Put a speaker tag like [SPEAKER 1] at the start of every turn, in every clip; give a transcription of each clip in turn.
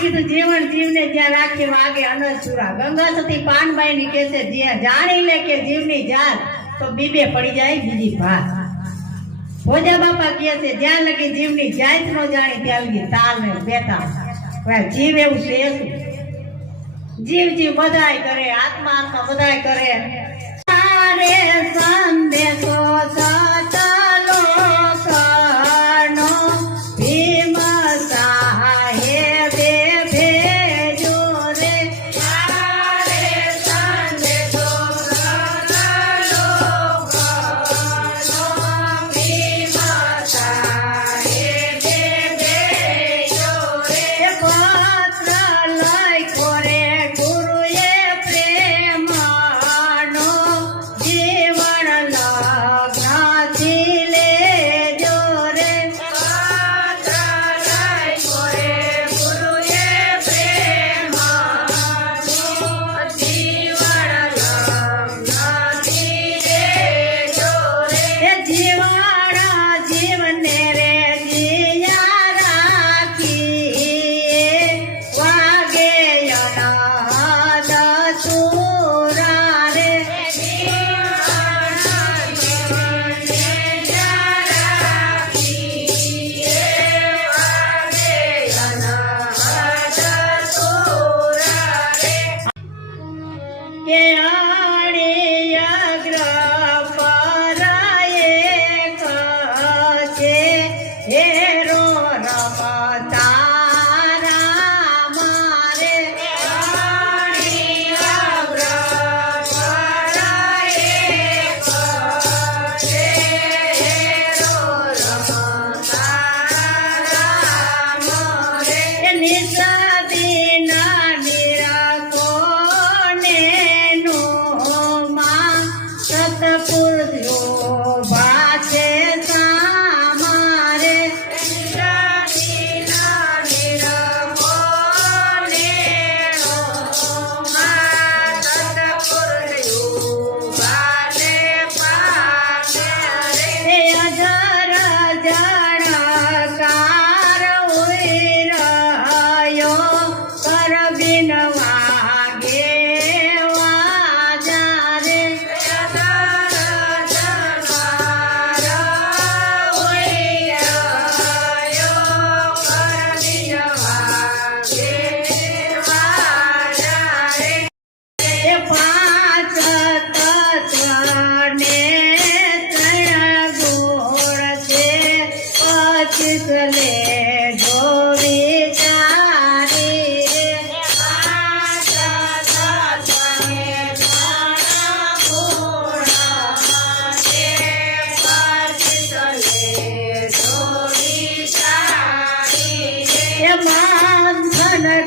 [SPEAKER 1] જીવન જીવને જ્યાં રાખે વાગે અનસુરા ગંગા સતી પાનબાઈ ની કે છે જ્યાં જાણી લે કે જીવની જાત તો બીબે પડી જાય બીજી ભાત ભોજા બાપા કહે છે, જ્યાં લગી જીવની જાત નો જાણી, ત્યાં લગી તાલ ને બેતા જીવ એવું છે જીવ જીવ બધાય કરે, આત્મા આત્મા બધાય કરે. વિચારી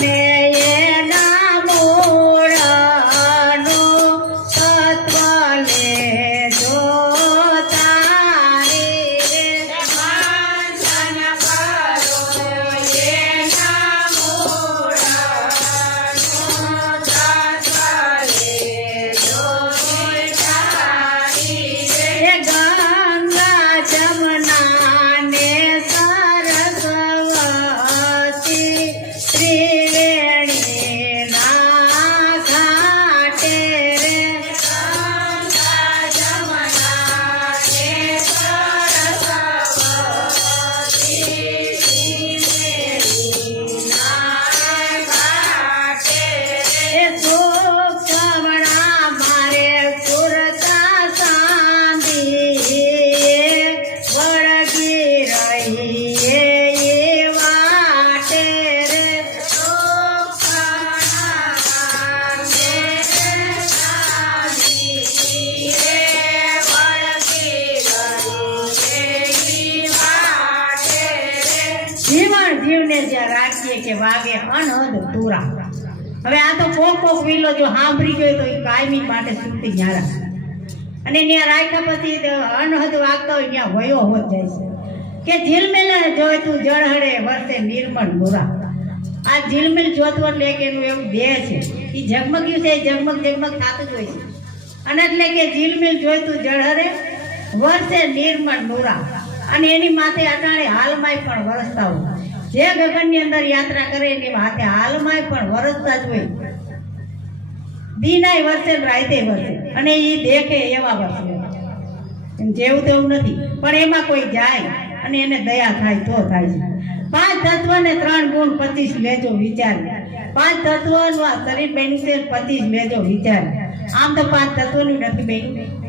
[SPEAKER 1] રે રાખીએ કે વાગે અનહદ તુરા હવે આ તો કોક કોક વિલો જો સાંભળી ગયો તો એ કાયમી માટે સુરતી ન્યારા અને ત્યાં રાખ્યા પછી અનહદ વાગતા હોય ત્યાં વયો હોત જાય છે. કે ઝીલમેલ જોય તું જળહળે વર્ષે નિર્મળ મુરા આ ઝીલમેલ જોતું એટલે કે એનું એવું દેહ છે. એ ઝગમગ્યું છે, એ ઝગમગ ઝગમગ થતું જ હોય છે. અને એટલે કે ઝીલમેલ જોઈતું જળહરે વર્ષે નિર્મળ નુરા અને એની માથે અટાણે હાલમાંય પણ વરસતા હોય. જે ગગનની અંદર યાત્રા કરે એની હાથે હાલમાંય પણ વરસતા જ હોય. દીનાય વરસે ને રાતે વરસે. અને એ દેખે એવા વરસે. જેવું તેવું નથી. પણ એમાં કોઈ જાય અને એને દયા થાય તો થાય છે. પાંચ તત્વ ને ત્રણ ગુણ પચીસ લેજો વિચાર પાંચ તત્વ શરીર બન્યું છે પચીસ લેજો વિચાર આમ તો પાંચ તત્વનું નથી બન્યું.